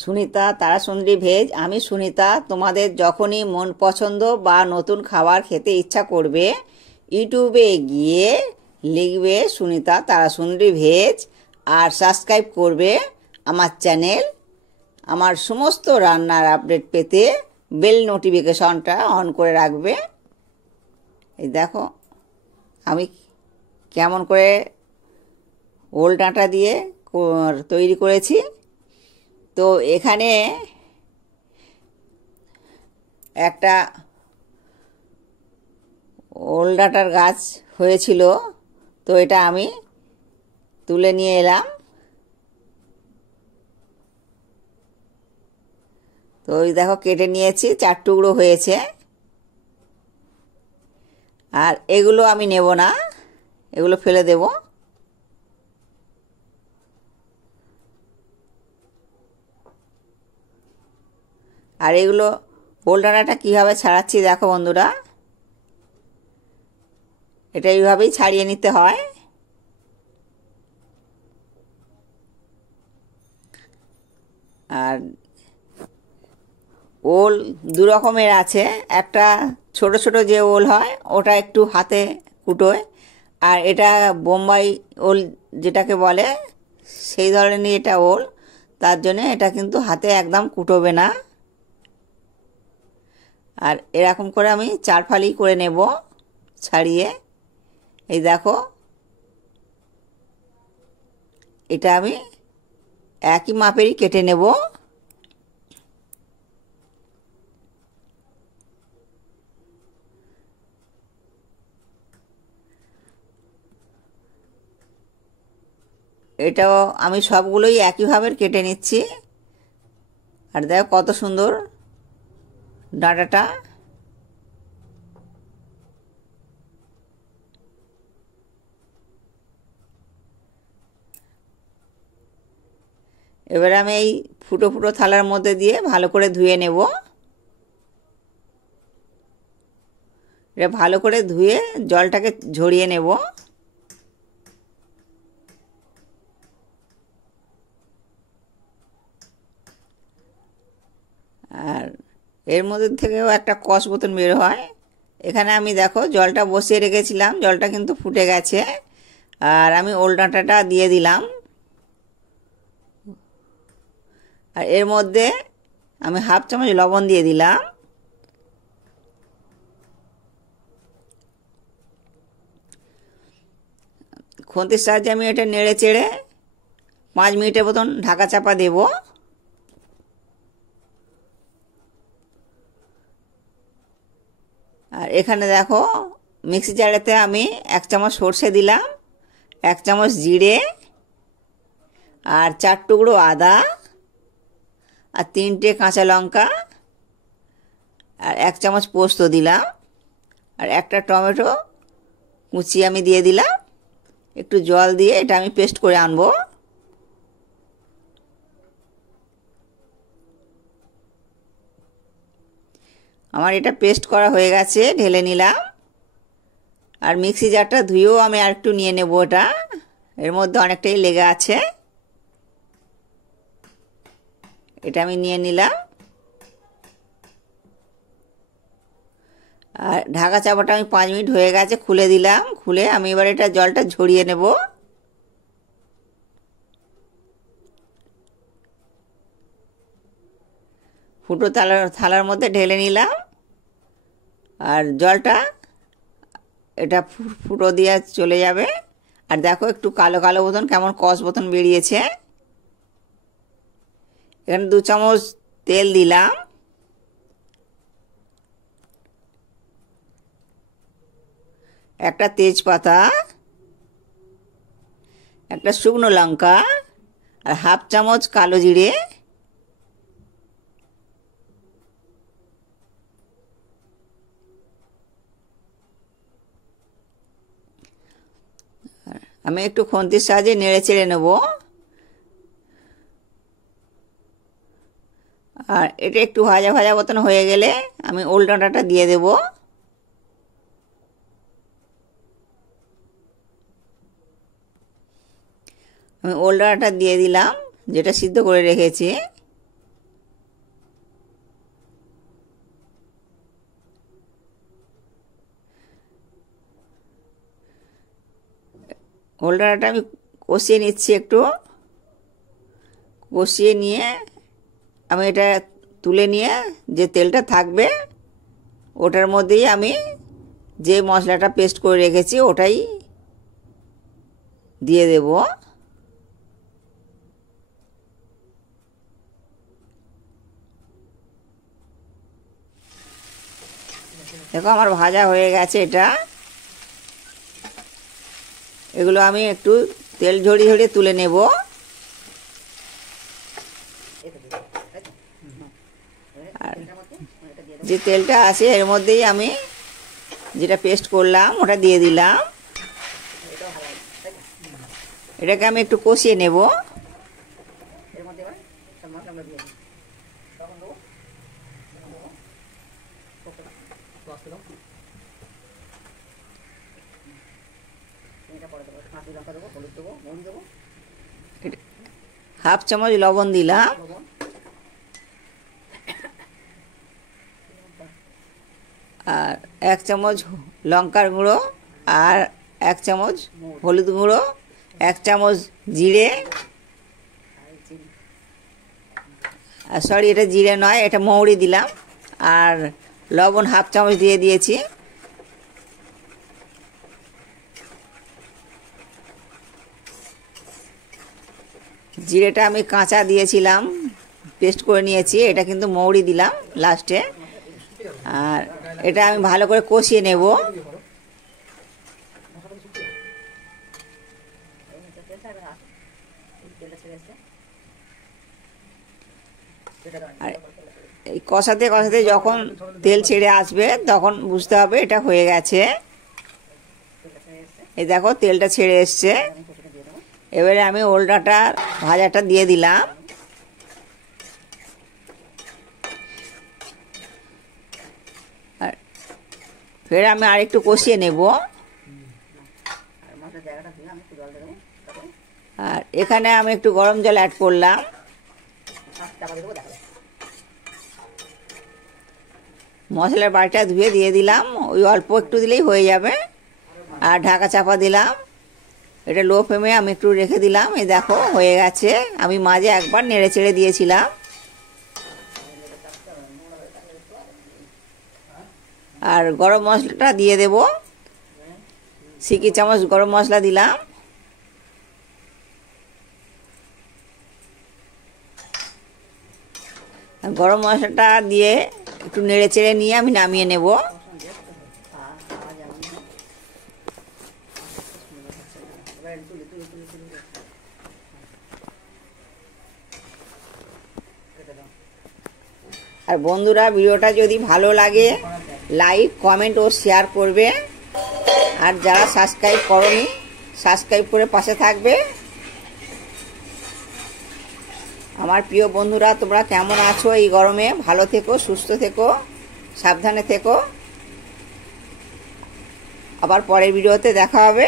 Sunita Tarasundari veg. আমি সুনিতা। তোমাদের যখনই মন পছন্দ বা নতুন খাবার খেতে ইচ্ছা করবে, ইউটিউবে গিয়ে লিখবে সুনিতা তারাসুন্দরী ভেজ আর সাবস্ক্রাইব করবে আমার চ্যানেল। আমার সমস্ত রান্নার আপডেট পেতে বেল নোটিফিকেশনটা অন করে রাখবে। এই দেখো আমি কেমন করে ওল ডাঁটা দিয়ে তৈরি করেছি। তো এখানে একটা ওল ডাঁটার গাছ হয়েছিল, তো এটা আমি তুলে নিয়ে এলাম। তো ওই দেখো কেটে নিয়েছি, 4 টুকরো হয়েছে। আর এগুলো আমি নেব না, এগুলো ফেলে দেব। আর এগুলো ওল ডাঁটাটা কীভাবে ছাড়াচ্ছি দেখো বন্ধুরা, এটা এইভাবেই ছাড়িয়ে নিতে হয়। আর ওল দু রকমের আছে, একটা ছোট ছোট যে ওল হয় ওটা একটু হাতে কুটোয়, আর এটা বোম্বাই ওল যেটাকে বলে সেই ধরনের এটা ওল, তার জন্য এটা কিন্তু হাতে একদম কুটোবে না। আর এরকম করে আমি 4 ফালি করে নেব ছাড়িয়ে। এই দেখো এটা আমি একই মাপেরই কেটে নেব। এটাও আমি সবগুলোই একইভাবে কেটে নিচ্ছি। আর দেখো কত সুন্দর ডাঁটাটা। এবার আমি এই ফুটো ফুটো থালার মধ্যে দিয়ে ভালো করে ধুয়ে নেব। এটা ভালো করে ধুয়ে জলটাকে ঝরিয়ে নেব। আর এর মধ্যে থেকেও একটা কষ মতন বের হয়। এখানে আমি দেখো জলটা বসিয়ে রেখেছিলাম, জলটা কিন্তু ফুটে গেছে। আর আমি ওল ডাঁটাটা দিয়ে দিলাম। আর এর মধ্যে আমি হাফ চামচ লবণ দিয়ে দিলাম। খুন্তির সাহায্যে আমি এটা নেড়ে চেড়ে 5 মিনিটের মতন ঢাকা চাপা দেব। আর এখানে দেখো মিক্সি জারেতে আমি 1 চামচ সর্ষে দিলাম, 1 চামচ জিরে, আর 4 টুকরো আদা, আর 3টে কাঁচা লঙ্কা, আর 1 চামচ পোস্ত দিলাম, আর একটা টমেটো কুচি আমি দিয়ে দিলাম। একটু জল দিয়ে এটা আমি পেস্ট করে আনবো। আমার এটা পেস্ট করা হয়ে গেছে, ঢেলে নিলাম। আর মিক্সি জারটা ধুয়েও আমি আর একটু নিয়ে নেব, এটা এর মধ্যে অনেকটাই লেগে আছে। এটা আমি নিয়ে নিলাম। আর ঢাকা চাপাটা আমি 5 মিনিট হয়ে গেছে, খুলে দিলাম। খুলে আমি এবার এটা জলটা ঝরিয়ে নেব। ফুটো থালার মধ্যে ঢেলে নিলাম। আর জলটা এটা ফুটো দিয়ে চলে যাবে। আর দেখো একটু কালো কালো মতন কেমন কষ মতন বেরিয়েছে। এখানে 2 চামচ তেল দিলাম। একটা তেজপাতা, একটা শুকনো লঙ্কা, আর হাফ চামচ কালো জিরে। আমি একটু খুন্তির সাহায্যে নেড়ে চেড়ে নেব। আর এটা একটু ভাজা ভাজা মতন হয়ে গেলে আমি ওল ডাঁটাটা দিয়ে দেব। আমি ওল ডাঁটাটা দিয়ে দিলাম, যেটা সিদ্ধ করে রেখেছি। ওল ডাঁটাটা আমি কষিয়ে নিচ্ছি, একটু কষিয়ে নিয়ে আমি এটা তুলে নিয়ে যে তেলটা থাকবে ওটার মধ্যেই আমি যে মশলাটা পেস্ট করে রেখেছি ওটাই দিয়ে দেব। দেখো আমার ভাজা হয়ে গেছে এটা। এগুলো আমি একটু তেল ঝরিয়ে ঝরিয়ে তুলে নেব। আর যে তেলটা আছে এর মধ্যেই আমি যেটা পেস্ট করলাম ওটা দিয়ে দিলাম। এটাকে আমি একটু কষিয়ে নেব। হাফ চামচ লবণ দিলাম, আর 1 চামচ লঙ্কার গুঁড়ো, আর 1 চামচ হলুদ গুঁড়ো, 1 চামচ জিরে, সরি এটা জিরে নয়, এটা মৌরি দিলাম, আর লবণ হাফ চামচ দিয়ে দিয়েছি। জিরেটা আমি কাঁচা দিয়েছিলাম, পেস্ট করে নিয়েছি, এটা কিন্তু মৌরি দিলাম লাস্টে। আর এটা আমি ভালো করে কষিয়ে নেব। আর এই কষাতে কষাতে যখন তেল ছেড়ে আসবে তখন বুঝতে হবে এটা হয়ে গেছে। এই দেখো তেলটা ছেড়ে এসছে। এবারে আমি ওল ডাঁটা ভাজাটা দিয়ে দিলাম। আর ফের আমি আরেকটু কষিয়ে নেব। আর এখানে আমি একটু গরম জল অ্যাড করলাম। মশলার বাটিটা ধুয়ে দিয়ে দিলাম, ওই অল্প একটু দিলেই হয়ে যাবে। আর ঢাকা চাপা দিলাম, এটা লো ফ্লেমে আমি একটু রেখে দিলাম। এই দেখো হয়ে গেছে। আমি মাঝে একবার নেড়ে চেড়ে দিয়েছিলাম। আর গরম মশলাটা দিয়ে দেব, সিকি চামচ গরম মশলা দিলাম। গরম মশলাটা দিয়ে একটু নেড়ে চেড়ে নিয়ে আমি নামিয়ে নেব। আর বন্ধুরা ভিডিওটা যদি ভালো লাগে লাইক কমেন্ট ও শেয়ার করবে। আর যারা সাবস্ক্রাইব করনি সাবস্ক্রাইব করে পাশে থাকবে। আমার প্রিয় বন্ধুরা তোমরা কেমন আছো এই গরমে? ভালো থেকো, সুস্থ থেকো, সাবধানে থেকো। আবার পরের ভিডিওতে দেখা হবে।